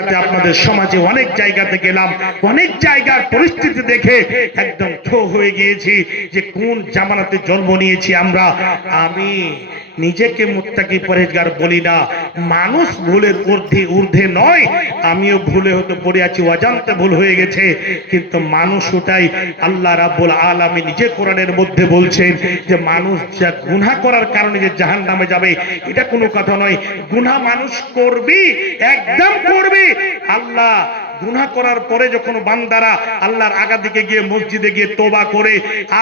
এলাকাতে আপনাদের সমাজে অনেক জায়গাতে গেলাম, অনেক জায়গার পরিস্থিতি দেখে একদম থো হয়ে গিয়েছি যে কোন জামানাতে জন্ম নিয়েছি আমরা। আমি নিজেকে মুত্তাকি পরহেজগার বলি না, মানুষ ভুলের ঊর্ধ্বে ঊর্ধ্বে নয়, আমিও ভুলে হতে পড়ে আছি, অজান্তে ভুল হয়ে গেছে, কিন্তু মানুষ ওটাই। আল্লাহ রাব্বুল আলামিন নিজে কোরআনের মধ্যে বলছেন যে মানুষ যা গুনাহ করার কারণে যে জাহান্নামে যাবে এটা কোনো কথা নয়। গুনাহ মানুষ করবি, একদম করবি। আল্লাহ গুনাহ করার পরে যখন বান্দারা আল্লাহর আগা দিকে গিয়ে মসজিদে গিয়ে তওবা করে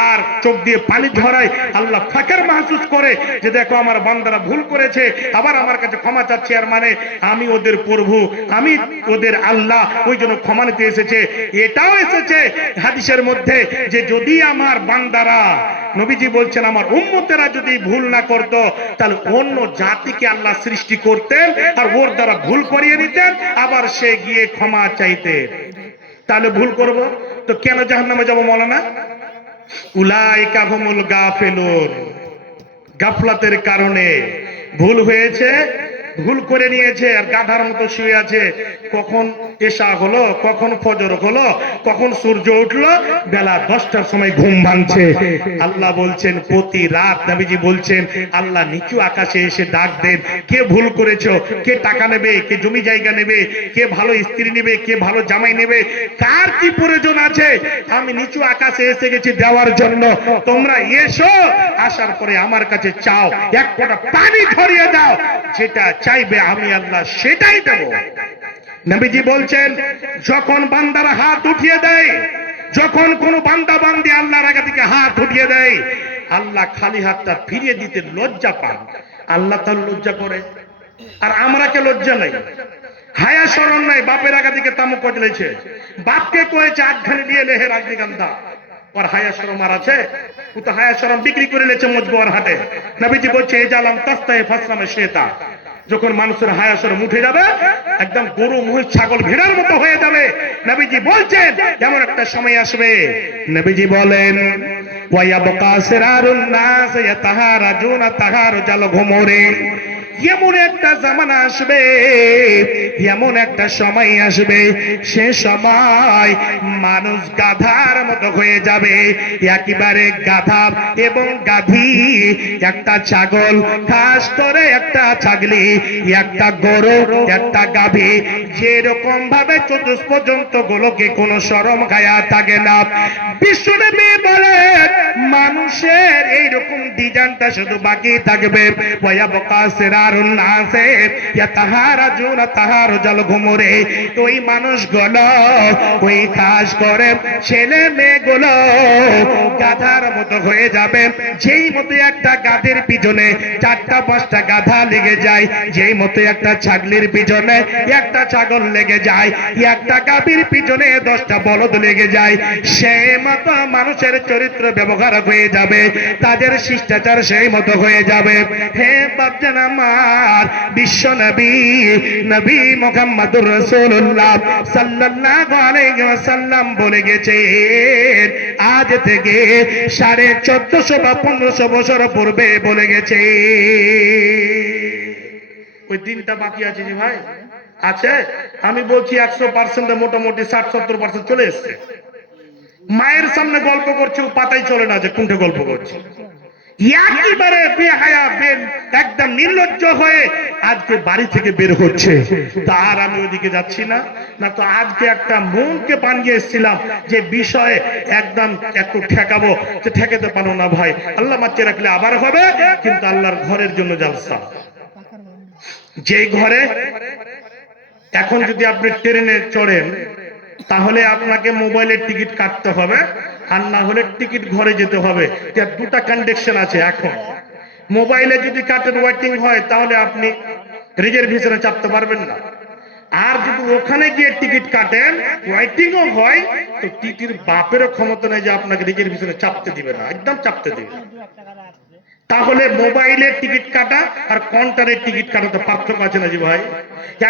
আর চোখ দিয়ে পানি ঝরায়, আল্লাহ ফাকর মাহসুস করে যে দেখো আমার বান্দারা ভুল করেছে, আবার আমার কাছে ক্ষমা চাচ্ছে, আর মানে আমি ওদের প্রভু, আমি ওদের আল্লাহ, ওই জন্য ক্ষমা নিতে এসেছে। এটাও এসেছে হাদিসের মধ্যে যে যদি আমার বান্দারা, নবীজি বলছেন আমার উম্মতেরা যদি ভুল না করত তাহলে অন্য জাতিকে আল্লাহ সৃষ্টি করতেন আর ওর দ্বারা ভুল করিয়ে নিতেন, আবার সে গিয়ে ক্ষমা চাইতে। তাহলে ভুল করব তো কেন জাহান্নামে যাব মাওলানা? উলাইকা হুমুল গাফিলুন, গাফলাতের কারণে ভুল হয়েছে, ভুল করে নিয়েছে আর গাধার মতো শুয়ে আছে। কখন এশা হলো, কখন ফজর হলো, কখন সূর্য উঠলো, বেলা 10টার সময় ঘুম ভাঙছে। আল্লাহ বলছেন প্রতি রাত, নবীজি বলছেন আল্লাহ নিচু আকাশে এসে ডাক দেন, কে ভুল করেছো, কে টাকা নেবে, কে জমি জায়গা নেবে, কে ভালো স্ত্রী নেবে, কে ভালো জামাই নেবে, কার কি প্রয়োজন আছে, আমি নিচু আকাশে এসে গেছি দেওয়ার জন্য, তোমরা এসো, আসার পরে আমার কাছে চাও, এক ফোঁটা পানি ঝরিয়ে দাও, যেটা চাইবে আমি আল্লাহ সেটাই দেব। নবীজি বলছেন যখন বান্দারা হাত উঠিয়ে দেয়, যখন কোন বান্দা বান্দি আল্লাহর আগে থেকে হাত উঠিয়ে দেয়, আল্লাহ খালি হাতটা ফিরিয়ে দিতে লজ্জা পান। আল্লাহ তার লজ্জা করে, আর আমরা কে লজ্জা নাই, হায়া শরম নাই। বাপের আগে থেকে তামুক কচলেছে, বাপকে কয়েছে আটখানি দিয়ে লেহে রাজনীকান্তা, আর হায়া শরম আর আছে? ও তো হায়া শরম বিক্রি করে লেছে মজবুয়ার হাটে। নবীজি বলছে এই জালাম তাস্তায়ে ফাসলামে শেতা, যখন মানুষের হায়া শরম উঠে যাবে, একদম গরু মহিষ ছাগল ভেড়ার মতো হয়ে যাবে, নবীজি বলছেন এমন একটা সময় আসবে। নবীজি বলেন ওয়ায়াবকা সিরারুন নাস ইয়াতাহারাজুনা তাহারুজাল ঘুমরে, এমন একটা জামানা আসবে, এমন একটা সময় আসবে, সে সময় মানুষ গাধার মতো হয়ে যাবে, একেবারে গাধা এবং গাধী, একটা ছাগল, খাস করে একটা ছাগলি, একটা গরু, একটা গাভী, যেরকম ভাবে চতুষ্পর্যন্ত গুলোকে কোনো শরম গায়া থাকে না, বিশ্বনবী বলেন মানুষের এইরকম ডিজাইনটা শুধু বাকি থাকবে। ওয়ায়াবকা সিরারুন নাসে ইয়াতাহারাজুনা তাহারুজাল ঘুমরে, ওই মানুষগুলো, ওই খাস করে ছেলে মেয়েগুলো গাধার মতো হয়ে যাবে। যেই মতো একটা গাধের পিছনে 4টা 5টা গাধা লেগে যায়, যেই মতো একটা ছাগলের পিছনে একটা ছাগল লেগে যায়, একটা গাভীর পিছনে 10টা বলদ লেগে যায়, সেই মতো মানুষের চরিত্র ব্যবহার হয়ে যাবে, তাদের শিষ্টাচার সেই মতো হয়ে যাবে। হে বাপজান আমার, বিশ্ব নবী নবী মুহাম্মদুর রাসূলুল্লাহ সাল্লাল্লাহু আলাইহি ওয়াসাল্লাম বলে গেছেন, আজ থেকে 1450 বা 1500 বছর পূর্বে বলে গেছে। ওই দিনটা বাকি আছে জি ভাই, আছে। আমি বলছি 100% মোটামুটি 60-70% চলে এসছে। মায়ের সামনে গল্প করছে, ও পাতাই চলে না যে কোনটা গল্প করছে, একেবারে বেহায়া একদম নির্লজ্জ হয়ে আজকে বাড়ি থেকে বের হচ্ছে। তার আমি ওইদিকে যাচ্ছি না, না তো আজকে একটা মনকে বানিয়ে এসেছিলাম যে বিষয়ে একদম একটু ঠেকাবো, যে ঠেকাতে পারো না ভাই, আল্লাহ বাঁচিয়ে রাখলে আবার হবে, কিন্তু আল্লাহর ঘরের জন্য জালসা। যে ঘরে এখন যদি আপনি ট্রেনে চড়েন তাহলে আপনাকে মোবাইলের টিকিট কাটতে হবে, আর না হলে টিকিট ঘরে যেতে হবে। দুটা কন্ডিশন আছে। এখন মোবাইলে যদি কাটেন ওয়েটিং হয় তাহলে আপনি রিজার্ভেশনে চাপতে পারবেন না, আর যদি ওখানে গিয়ে টিকিট কাটেন ওয়েটিংও হয় তো টিটির বাপেরও ক্ষমতা নেই যে আপনাকে রিজার্ভেশনে চাপতে দিবে না, একদম চাপতে দিবে। তাহলে মোবাইলের টিকিট কাটা আর কাউন্টারের টিকিট কাটাতে পার্থক্য আছে না জি ভাই?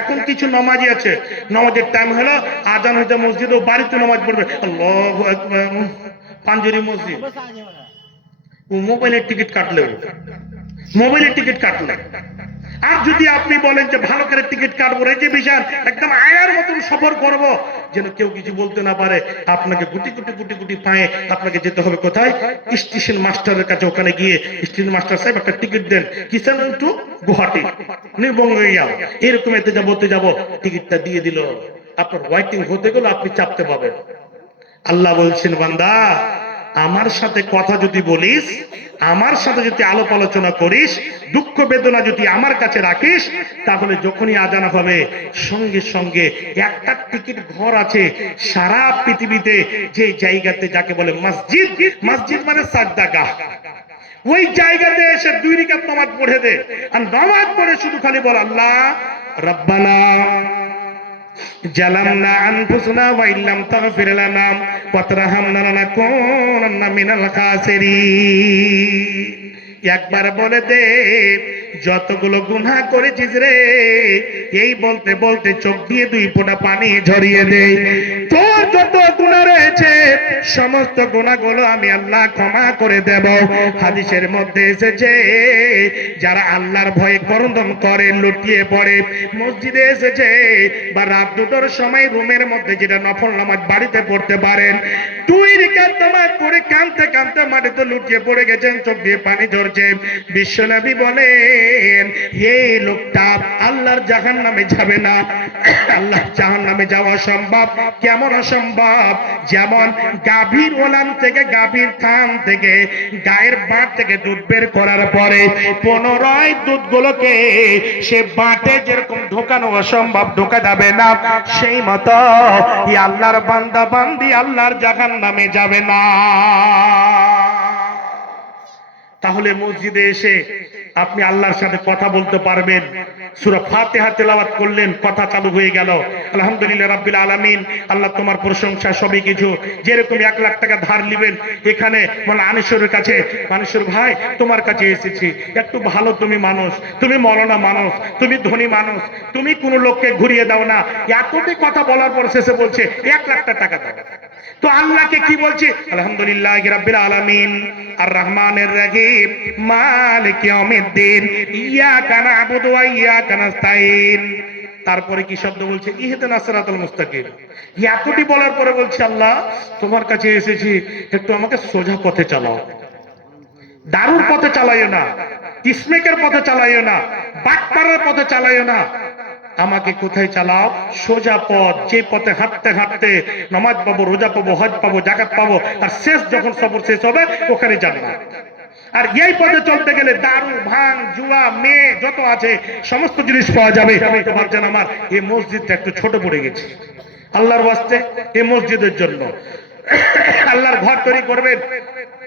এখন কিছু নামাজি আছে, নামাজের টাইম হলো, আজান হইতে মসজিদে, বাড়িতে নামাজ পড়বে, আল্লাহু আকবার, পাঞ্জুরি মসজিদ, ও মোবাইলের টিকিট কাটলে, মোবাইলের টিকিট কাটলে আর যদি আপনি বলেন যে ভালো করে টিকিট কাটবো, রিজার্ভেশন একদম আয়ার মতন সফর করব, যেন কেউ কিছু বলতে না পারে, আপনাকে গুটি গুটি গুটি গুটি পায়ে আপনাকে যেতে হবে কোথায়? স্টেশন মাস্টারের কাছে। ওখানে গিয়ে স্টেশন মাস্টার সাহেব একটা টিকিট দেন, কিষান টু গুয়াহাটি, নির্বঙ্গইয়া, এরকম এতে যাবো, টিকিটটা দিয়ে দিল। আপনার ওয়েটিং হতে গেলে আপনি চাপতে পাবেন। আল্লাহ বলছেন, বান্দা আমার সাথে কথা যদি বলিস, আমার সাথে যদি আলাপ আলোচনা করিস, দুঃখ বেদনা যদি আমার কাছে রাখিস, তাহলে যখনই আজান হবে সঙ্গে সঙ্গে একটা টিকিট ঘর আছে সারা পৃথিবীতে, যে জায়গাতে যাকে বলে মসজিদ, মসজিদ মানে সাজদাগাহ, ওই জায়গাতে এসে 2 রাকাত নামাজ পড়ে দে। আর নামাজ পড়ে শুধু খালি বল, আল্লাহ রব্বানা জালামনা আনফুসনা ওয়া ইল্লাম তাগফির লানা ওয়া তারহামনা লানাকুনান্না মিনাল খাসিরিন। একবার বলে দে, যতগুলো গুনাহ করেছিস রে, এই বলতে বলতে চোখ দিয়ে 2 ফোঁটা পানি ঝরিয়ে দে। তোর যত গুনাহ রয়েছে সমস্ত গুনাহগুলো আমি আল্লাহ ক্ষমা করে দেব। হাদিসের মধ্যে এসেছে, যারা আল্লাহর ভয়ে করদম করে লুটিয়ে পড়ে, মসজিদে এসেছে বা রাত 2টোর সময় রুমের মধ্যে যেটা নফল নামাজ বাড়িতে পড়তে পারেন, 2 রাকাত নামাজ পড়ে কাঁদতে কাঁদতে মাটিতে লুটিয়ে পড়ে গেছেন, চোখ দিয়ে পানি ঝরছে। বিশ্বনবী বলেন, এই লোকটা আল্লাহর জাহান্নামে যাবে না। আল্লাহর জাহান্নামে যাওয়া সম্ভব। কেমন অসম্ভব? যেমন গাভীর ওলান থেকে, গাভীর থান থেকে, গায়ের বাট থেকে দুধ বের করার পরে পুনরায় দুধগুলোকে সে বাটে যেরকম ঢোকানো অসম্ভব, ঢোকা যাবে না, সেই মতো আল্লাহর বান্দা বান্দি আল্লাহর জাহান্নামে যাবে না। তাহলে মসজিদে এসে আপনি আল্লাহর সাথে কথা বলতে পারবেন। সূরা ফাতিহা তেলাওয়াত করলেন, কথা চালু হয়ে গেল। আলহামদুলিল্লাহ রাব্বিল আলামিন, আল্লাহ তোমার প্রশংসা সবই কিছু। যেরকম 1 লাখ টাকা ধার নেবেন, এখানে মানে আনিসুরের কাছে, আনিসুর ভাই তোমার কাছে এসেছি, একটু ভালো তুমি মানুষ, তুমি মৌলানা মানুষ, তুমি ধনী মানুষ, তুমি কোন লোককে ঘুরিয়ে দাও না, এতটি কথা বলার পর শেষে বলছে 1 লাখ টাকা দাও। তো আল্লাহকে কি বলছে? আলহামদুলিল্লাহি রাব্বিল আলামিন আর রহমানির রহিম মালিক ইয়াউমিদ্দিন ইয়াকা না'বুদু ওয়া ইয়াকা নাস্তাইন। তারপরে কি শব্দ বলছে? ইহদিনাস সিরাতাল মুস্তাকিম। এতটি বলার পরে বলছে, আল্লাহ তোমার কাছে এসেছি, একটু আমাকে সোজা পথে চালাও, দারুর পথে চালাইও না, ইসমেকের পথে চালাইও না, বাটপাড়ার পথে চালাইও না, আমাকে কোথায় চালাও? সোজা পথ, যে পথে হাঁটতে হাঁটতে নামাজ পাবো, রোজা পাবো, হজ পাবো, জাকাত পাবো, আর শেষ যখন সফর শেষ হবে ওখানে জান্নাত। আর এই পথে চলতে গেলে দারু, ভাঙ, জুয়া, মেয়ে যত আছে সমস্ত জিনিস পাওয়া যাবে। তো ভাবছেন আমার এই মসজিদটা একটু ছোট পড়ে গেছে, আল্লাহর ওয়াস্তে এই মসজিদের জন্য আল্লাহর ঘর তৈরি করবেন,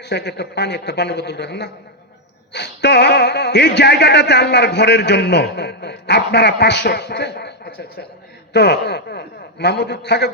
সে একটা পানি, একটা পানি বোতল রাখেন না। তো এই জায়গাটাতে আল্লাহর ঘরের জন্য আপনারা 500, তো মাহমুদ থাকে